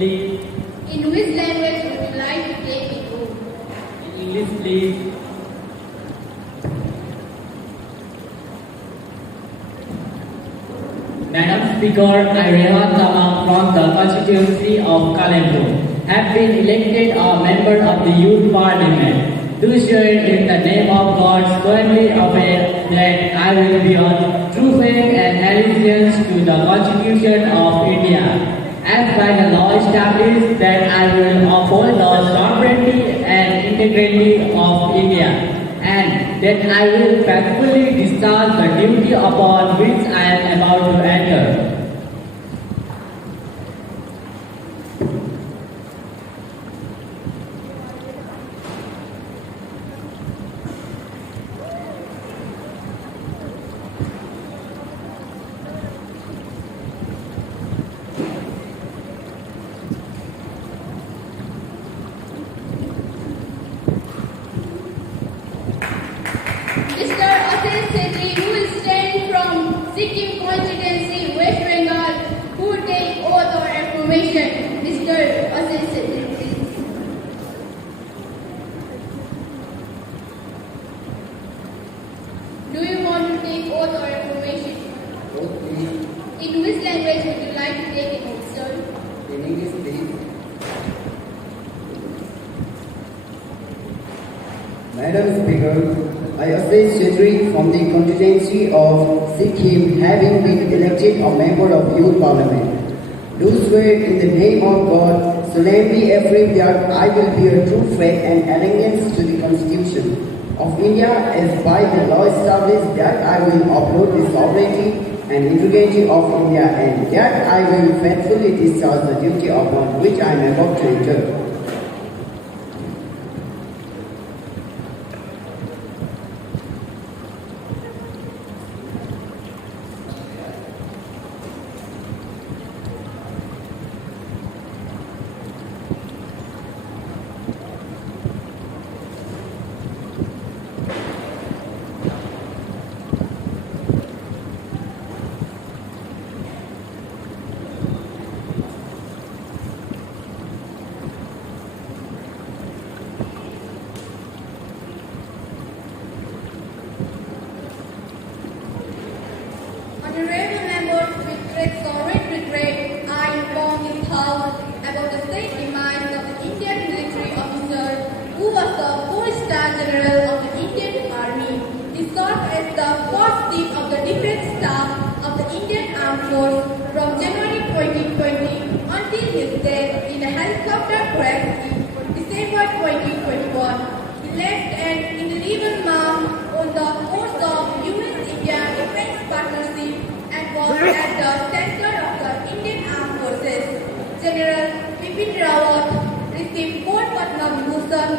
please. In which language would you like to take it home? In English, please. Madam Speaker, I, Rehan Tamam from the constituency of Kalempur, have been elected a member of the Youth Parliament. Do swear in the name of God solemnly aware that I will bear true faith and allegiance to the Constitution of India, as by the law established that I will uphold the sovereignty and integrity of India, and that I will faithfully discharge the duty upon which I am about to enter. Mr. Asis Setri, who will stand from Sikkim constituency, West Bengal, who will take oath or affirmation. Mr. Asis Setri, please. Do you want to take oath or affirmation? Oath, please. In which language would you like to take it, sir? In English, please. Madam Speaker, I assist Chetri from the constituency of Sikkim, having been elected a member of Youth Parliament. Do swear in the name of God, solemnly affirm that I will bear true faith and allegiance to the Constitution of India, as by the law established that I will uphold the sovereignty and integrity of India, and that I will faithfully discharge the duty upon which I am about to enter. Honorable members, with great sorrow and regret, I inform this House about the sad demise of the Indian military officer who was the 4-star general of the Indian Army. He served as the first chief of the defense staff of the Indian Armed Force from January 2020 until his death in a helicopter crash in December 2021. He left an indelible mark on the course of US-India defense partnership and was at the center of the Indian Armed Forces. General Bipin Rawat received 4 Padma Vibhushan,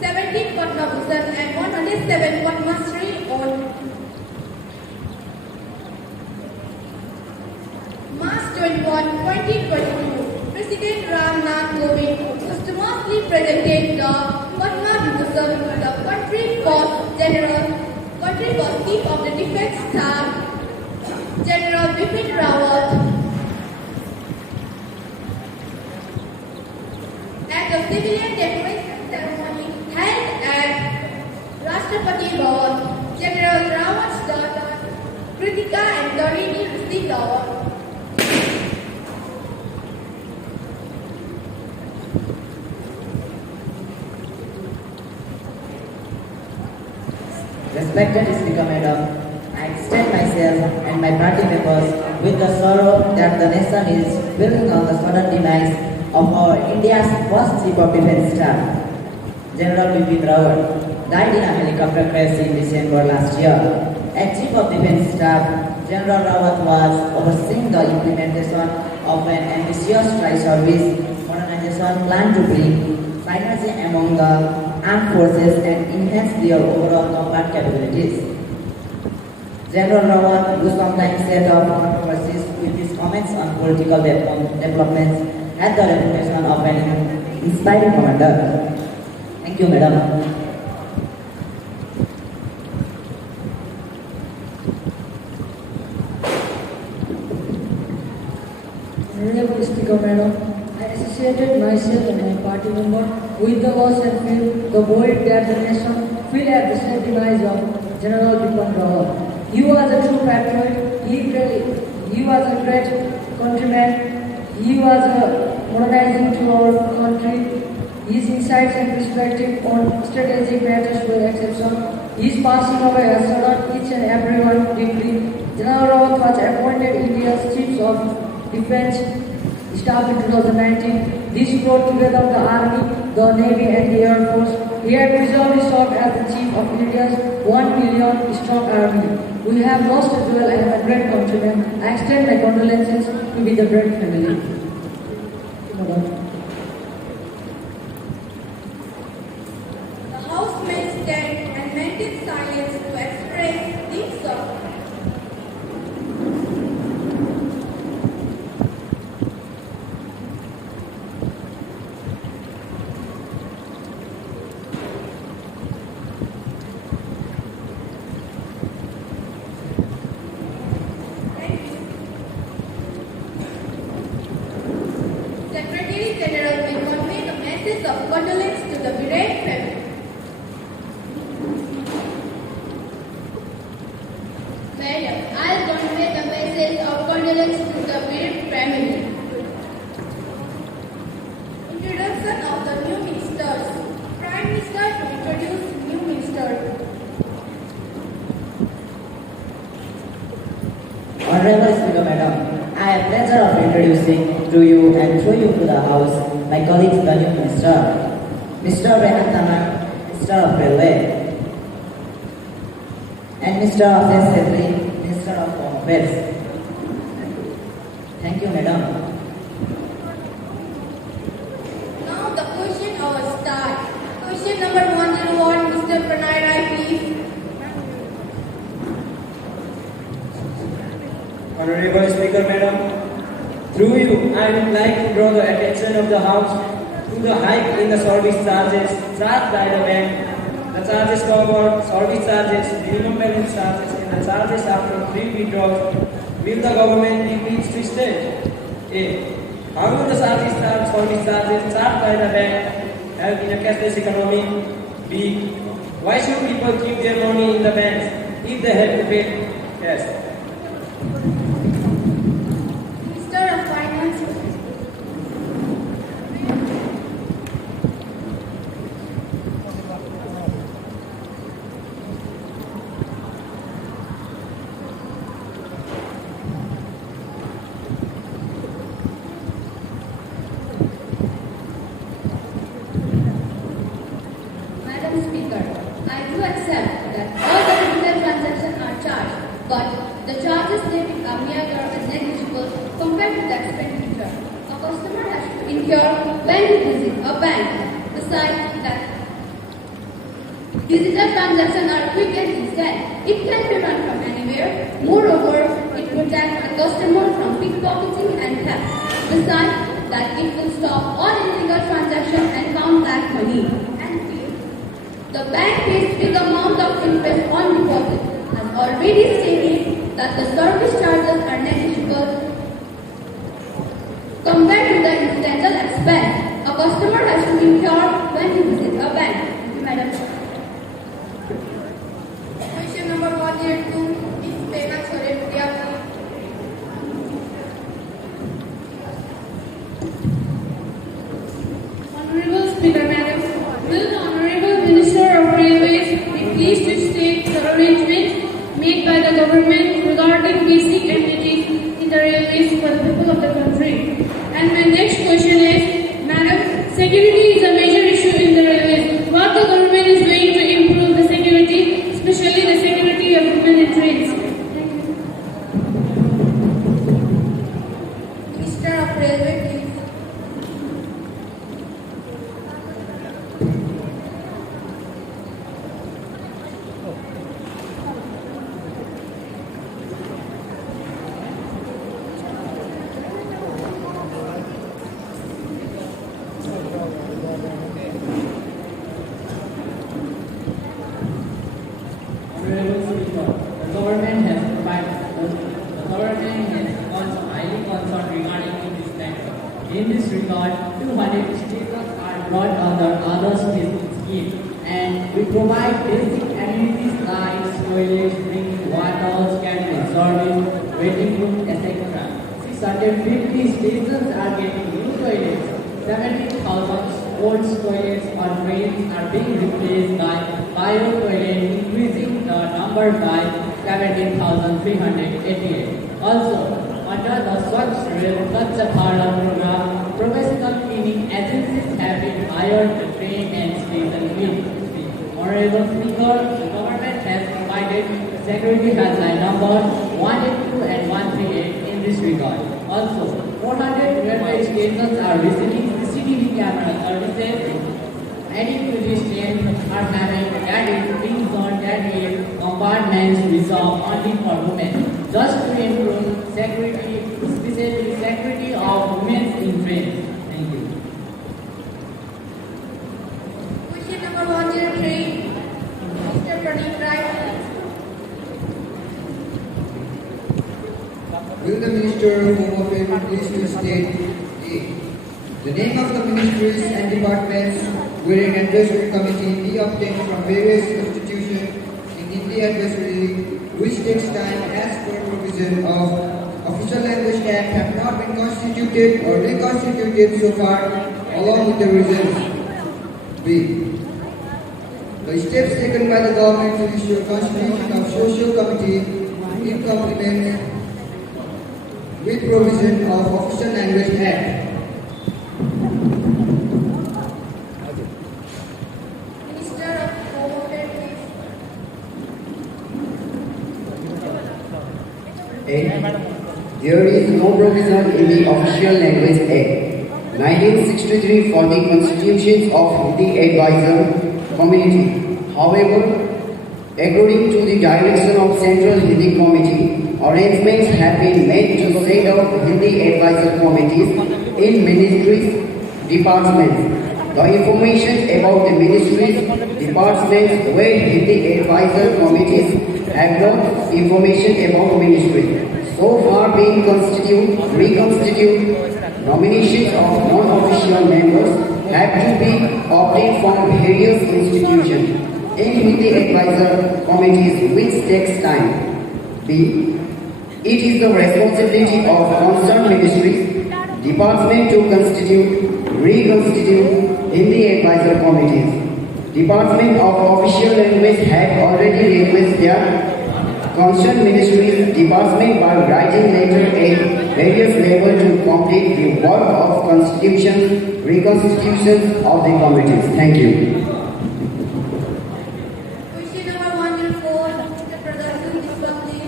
17 Padma Bhushan and 107 Padma Shri on March 21, 2022. President Ram Nath Kovind posthumously presented the Padma Vibhushan to the country's first Chief of the Defense Staff, General Bipin Rawat. At the civilian decoration ceremony held at Rashtrapati Bhavan, General Rawat's daughter Kritika and Tarini received the award. Respected Speaker Madam, I extend myself and my party members with the sorrow that the nation is feeling on the sudden demise of our India's first Chief of Defence Staff, General Bipin Rawat, died in a helicopter crash in December last year. As Chief of Defence Staff, General Rawat was overseeing the implementation of an ambitious tri-service modernization plan to bring synergy among the armed forces and enhance their overall combat capabilities. General Rawat, who sometimes set up controversies with his comments on political developments, had the reputation of an inspiring commander. Thank you, Madam. Honorable Speaker Madam, I associate associated myself and my party member with the loss and feel the void that the nation feel at the sad demise of General Bipin Rawat. He was a true patriot. He was a great countryman. He was modernizing to our country. His insights and perspective on strategic matters were exceptional. His passing away has saddened each and everyone deeply. General Rawat was appointed India's Chief of Defense Staff in 2019. This brought together the Army, the Navy and the Air Force. He had recently served as the Chief of India's 1 million strong army. We have lost a jewel and a great countryman. I extend my condolences to the great family. The House may stand and maintain silence to express deep sorrow. Secretary General will convey the message of condolence to the bereaved family. Madam, I'll convey the message of condolence to the bereaved family. Introduction of the new ministers. Prime Minister to introduce new minister. Honorable Speaker Madam, I have pleasure of introducing to you and through you to the House my colleagues the new Minister, Mr. Rehan Taman, Minister of Railway, and Mr. Affairs Secretary, Minister of Home Affairs. Thank you, Madam. Now the question hour start. Question number 101, Mr. Pranay Rai, please. Honorable Speaker Madam, through you, I would like to draw the attention of the House to the hike in the service charges charged by the bank. The charges cover service charges, minimum balance charges, and the charges after 3 withdrawals. Will the government be pleased to state? A. How will the service charges charged by the bank help in a cashless economy? B. Why should people keep their money in the banks if they have to pay cash? Minister of Finance. Madam Speaker, I do accept that all the digital transactions are charged, but the charges levied are meager and negligible compared to the expenditure a customer has to incur when he visits a bank. Besides that, digital transactions are quick and instant. It can be run from anywhere. Moreover, it protects a customer from pickpocketing and theft. Besides that, it will stop all illegal transactions and count back money. And fees. The bank pays big amount of interest on deposit. As already stated that the service charges are negligible compared to the incidental expense a customer has to incur when he visits a bank. Madam. Question number 102 is Pema Chore Priya. Honorable Speaker Madam, will the Honorable Minister of Railways be pleased to state the arrangements made by the government regarding basic amenities in the railways for the people of the country? And my next question is, Madam, security is a major issue in the railways. What the government is doing to improve the security, especially the security of women in trains? Thank you. Minister of Railway, please. Honorable Speaker, the government In this regard, 200 stations are brought under others scheme, and we provide basic amenities like toilets, drinking water, catering service, waiting room, etc. 650 stations are getting new toilets. 70,000 old toilets or drains are being replaced by bio toilet, increasing the number by 17,388. Also, under the Swachh Bharat program, professional cleaning agencies have been hired to train and station clean. Honorable Speaker, the government has provided security hotline numbers 182 and 138 in this regard. Also, 400 railway stations are receiving CCTV camera services. Adding to this trend are having that is being zone that is compartments reserved only for women, just to improve security, especially security of women in trains. Thank you. Question number 103. Mr. Pradeep Rai. Will the Minister of Home Affairs please to state A. The name of the ministries and departments wherein advisory committee be obtained from various constitutions in Hindi advisory which takes time as per provision of Official Language Act have not been constituted or reconstituted so far along with the reasons. B. The steps taken by the government to issue constitution of social committee in compliance with provision of Official Language Act. Minister of Home Affairs, please. A. There is no provision in the Official Language Act 1963 for the constitutions of the advisor community. However, according to the direction of Central Hindi Committee, arrangements have been made to set up Hindi advisor committees in ministries, departments. The information about the ministries, departments where Hindi advisor committees have not information about ministries. So far being reconstitute, nominations of non-official members have to be obtained from various institutions in Hindi advisor committees which takes time. B. It is the responsibility of concerned ministries, department to reconstitute Hindi advisor committees. Department of Official Language had already requested their concerned ministries department by writing letter at various levels to complete the work of reconstitution of the committees. Thank you. Question number 104. Mr. Pradeep Rai.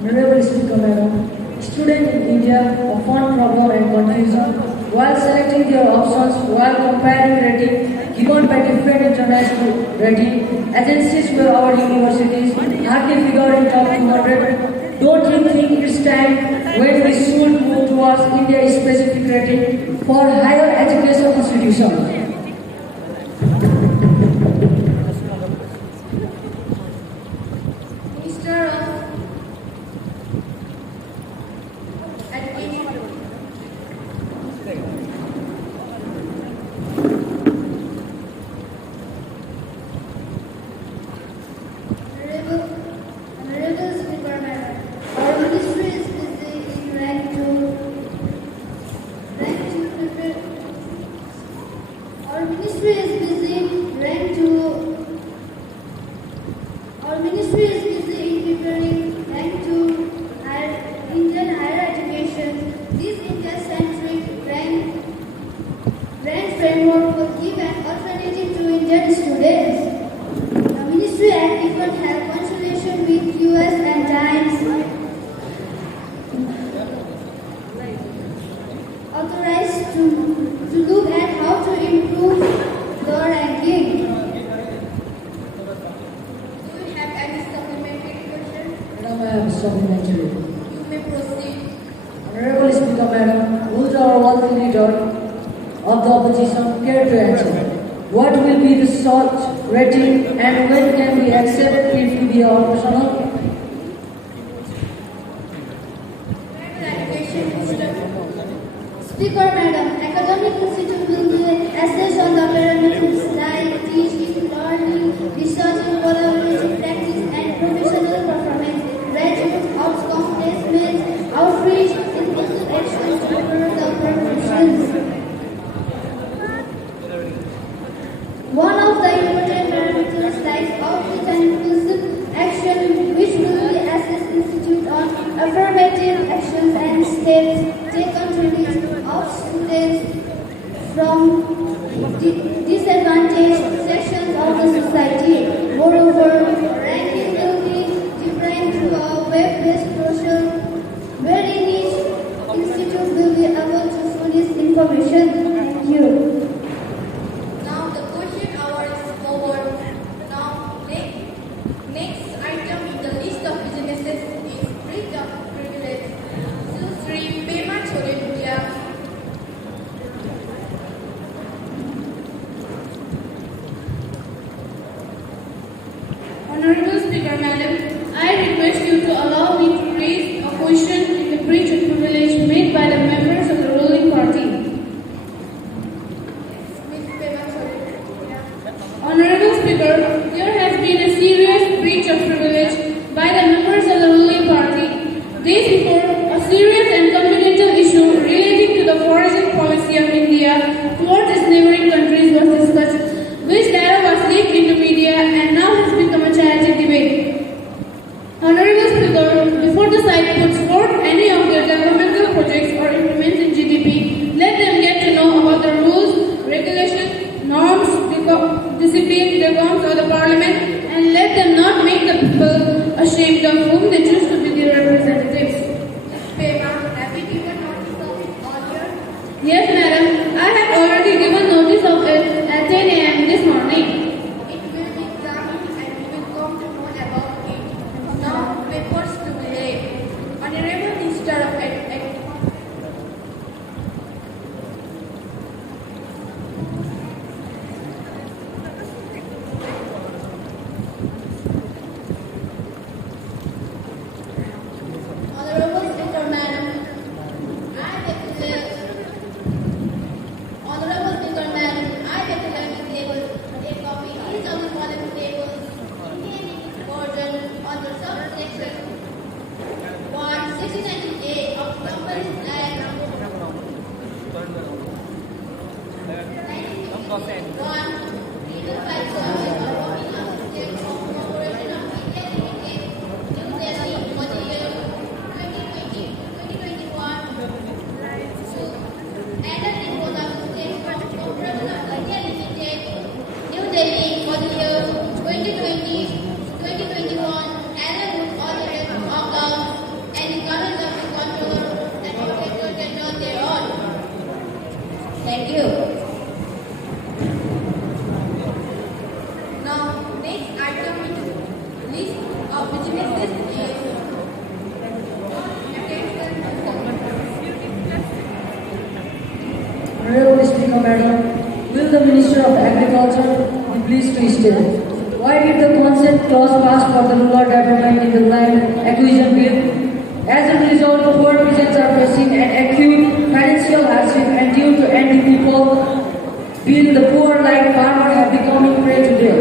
Honorable Speaker Madam, students in India often problem and confusion while selecting their options while comparing rating given by different international rating agencies where our universities hardly figure in top 200. Don't you think it's time when we should move towards India-specific rating for higher education institutions? Minister of Education. Honorable Speaker Madam, our ministry is busy in rank to prepare. Our ministry is busy in preparing rank to Indian higher education. This India-centric rank framework will give an alternative to Indian students. The ministry and different have consultation with US and Times authorized to look at how to improve the ranking. Do you have any supplementary question? Madam, I have supplementary. You may proceed. Honorable Speaker Madam, who's our one leader of the opposition care to answer? What will be the short rating and when can we accept it to be optional? Education Minister. Speaker affirmative actions and steps taken to reach out students from disadvantaged sections of the society. Moreover, ranking will be defined through a web-based brochure wherein each institute will be able to furnish information. Thank you. Now the question hour is over. Now next item in the list of businesses is bridge of privilege. Sri Pema Chole Bhutia. Honorable Speaker, Madam, I request you to allow me to raise a question in the breach of privilege made by the members of the ruling party. Ms. Pema Chole Bhutia. Honorable Speaker, there has been a serious breach of privilege by the members of the ruling party. Days before, a serious and confidential issue relating to the foreign policy of India towards its neighboring countries was discussed, which data was leaked in the media and now has become a chaotic debate. Honorable Speaker, before the site puts forth any of their governmental projects or implements in GDP, let them get to know about the rules, regulations, norms, discipline, decorum of the parliament, and let them not make the people ashamed of whom they choose to be their representatives. Pema, have you given notice of it earlier? Yes, madam, I have already given notice of it at 10 a.m. this morning. It will be examined and you will come to know about it. Now, papers to be laid. Honorable Minister of Honorable Speaker, Madam, I declare. Honorable Speaker, Madam, I declare the table a copy each of the following tables containing version on the subsection 169A of Companies Act 1961, legal by service of working associates of Corporation of India Limited, New Delhi, for the year 2020-2021. Added in both associates from Corporation of India Limited, New Delhi, for the year 2020-2021, added with audited accounts and the current of the controller and auditor general thereon. Thank you. Now, next item in the list of businesses is Honorable Speaker, Madam, will the Minister of Agriculture be pleased to state why did the consent clause pass for the rural development in the land acquisition bill? As a result, poor peasants are facing an acute financial hardship and due to anti-people being the poor like farmers have become prey to them.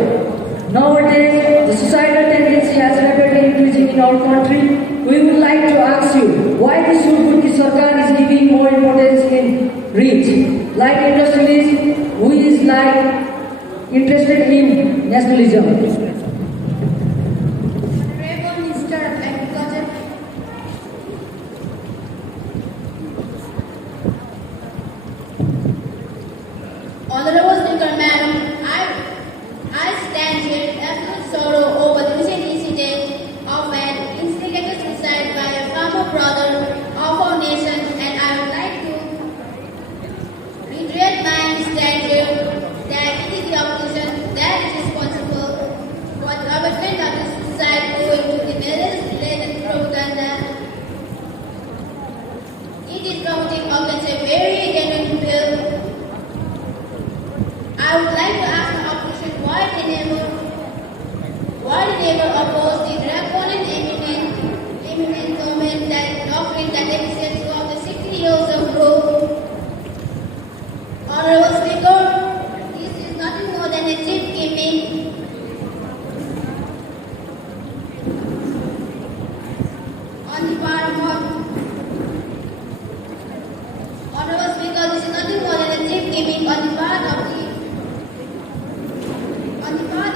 Nowadays, the societal tendency has rapidly increasing in our country. We would like to ask you why the Surguti Sarkar is giving more importance in rich, like industrialists who is like interested in nationalism. Honorable Minister of Agriculture. Honorable Speaker, Madam, I stand here in absolute sorrow over the recent incident of an instigated suicide by a farmer brother of our nation, and I would like to reiterate my stand here that it is the opposition that is responsible for the abatement of the suicide owing to the measures-related propaganda. It is promoting against a very genuine bill. I would like to ask the opposition why they never oppose the draconian eminent government that doctrine that exists throughout the 60 years of rule. Honorable Speaker, this is nothing more than a cheap gimmick. On the part of Honorable Speaker, this is nothing more than a cheap gimmick on the part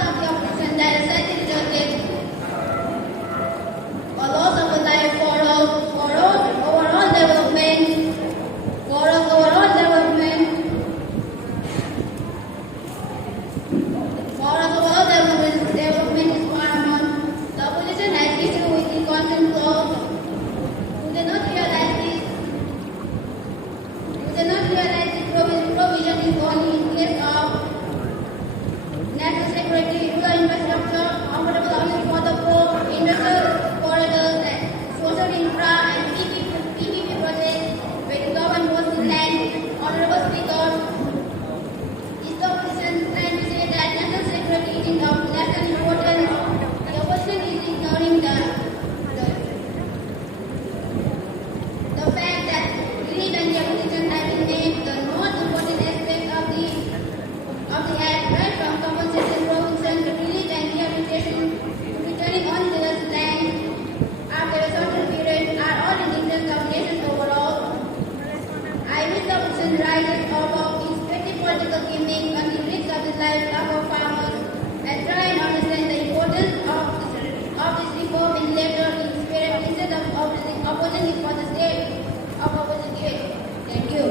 of the opposition that has resulted a loss of the life for all. Constitution clause. Do they not realize this? Do they not realize this provision is only in case of national security, rural infrastructure, affordable housing for the poor, industrial corridors, and social infra and PPP projects when government was in land? Honorable Speaker, is the opposition trying to say that national security is of national importance? The opposition is ignoring the fact that relief and the opposition have been made the most important aspect of the act, right from compensation provision to relief and rehabilitation to returning on the land after a certain period are all in the interest of nation overall. I wish the opposition rises above its petty political gimmick on the risks of the lives of our farmers and try and understand the importance of this reform in labor in spirit instead of opposing it for the sake of opposing it. Thank you.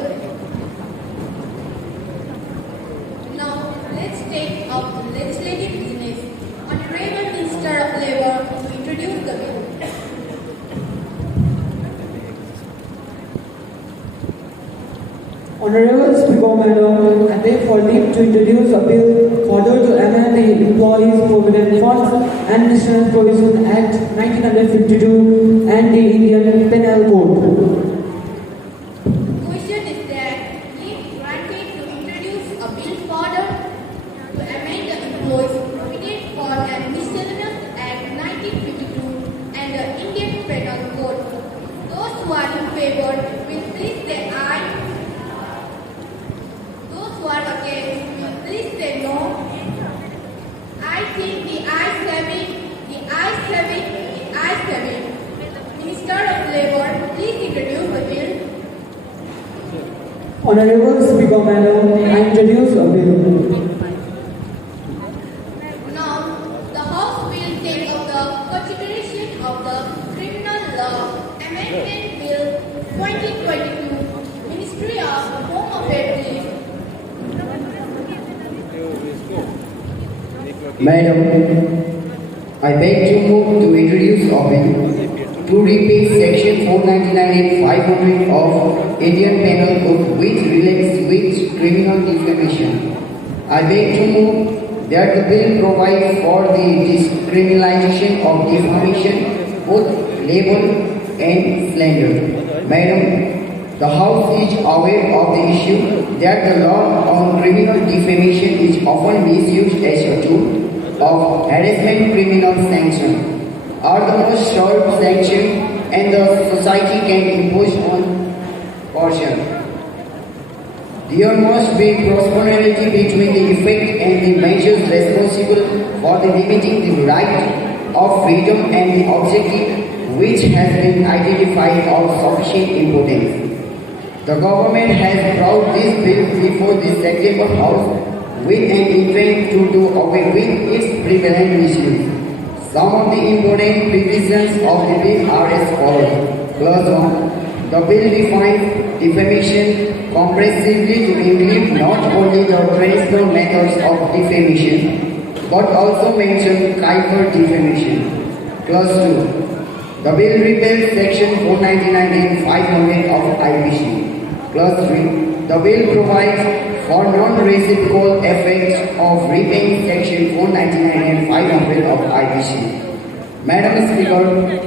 Now, let's take up the legislative business. Honorable Minister of Labour to introduce the bill. Honorable Speaker, Madam, I beg for leave to introduce a bill further to amend the Employees Provident Funds and National Provision Act 1952 and the Indian Penal Code. Question is that if granted to introduce a bill further to amend the Employees Provident Fund and Miscellaneous Act 1952 and the Indian Penal Code. Those who are in favor will please say aye. Those who are against will please say no. I think the ayes have it, the ayes have it, the ayes have it. Minister of Labour, please introduce the bill. Honorable Speaker, Madam, I introduce a bill. Now, the House will take up the consideration of the Criminal Law Amendment Bill 2022, Ministry of Home Affairs. Madam, I beg to move to introduce a bill to repeal Section 499 and 500 of Indian Penal Code which relates with criminal defamation. I beg to move that the bill provides for the discriminalization of defamation, both libel and slander. Madam, the House is aware of the issue that the law on criminal defamation is often misused as a tool of harassment. Criminal sanction are the most sharp sanction and the society can impose on person. There must be proportionality between the effect and the measures responsible for the limiting the right of freedom and the objective which has been identified of sufficient importance. The government has brought this bill before the September House with an intent to do away with its prevalent misuse. Some of the important provisions of the bill are as follows. Clause 1. The bill defines defamation comprehensively to include not only the traditional methods of defamation, but also mentions cyber defamation. Clause 2. The bill repeals Section 499 and 500 of IPC. Clause 3. The bill provides for non-reciprocal effects of repealing Section 499 and 500 of IPC. Madam Speaker,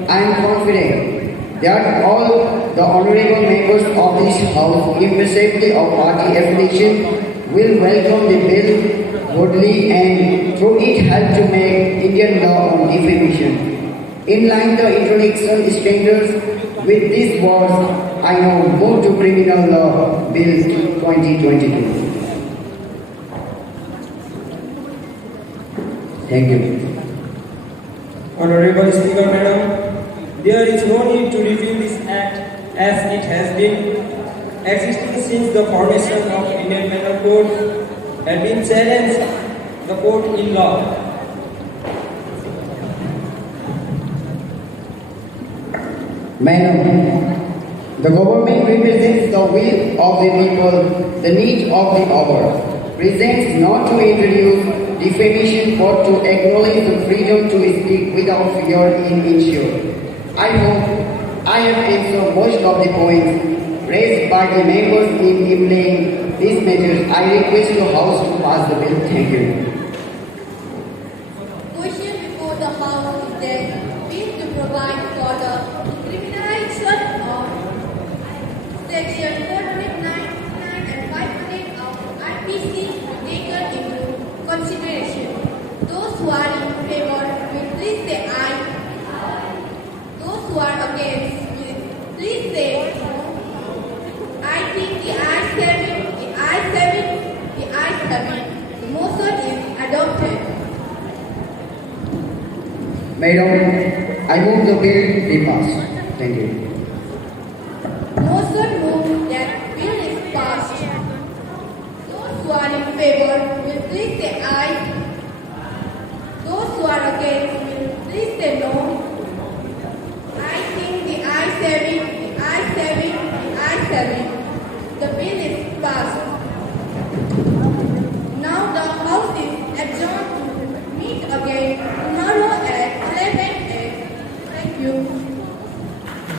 I am confident that all the honorable members of this House, irrespective of party affiliation, will welcome the bill broadly and through it help to make Indian law on defamation in line the introduction standards. With these words, I now move to Criminal Law Bill 2022. Thank you. Honorable Speaker, Madam, there is no need to repeal this act as it has been existing since the formation of Indian Penal Code had been challenged the court in law. Madam, the government represents the will of the people, the need of the hour, presents not to introduce defamation but to acknowledge the freedom to speak without fear in ensure. I hope I have answered most of the points raised by the members in implementing these measures. I request the House to pass the bill. Thank you. Question before the House is that bill to provide for the criminalization of Section 499 and 500 of IPC taken into consideration. Those who are in favor will please say aye. Those who are against will please say no. I think the ayes have it, the ayes have it, the ayes have it. The motion is adopted. Madam, I move the bill be passed. Thank you. Motion moved that bill is passed. Those who are in favor will please say aye. Those who are against will please say no. I think the ayes have it, the ayes have it, the ayes have it. The bill is passed.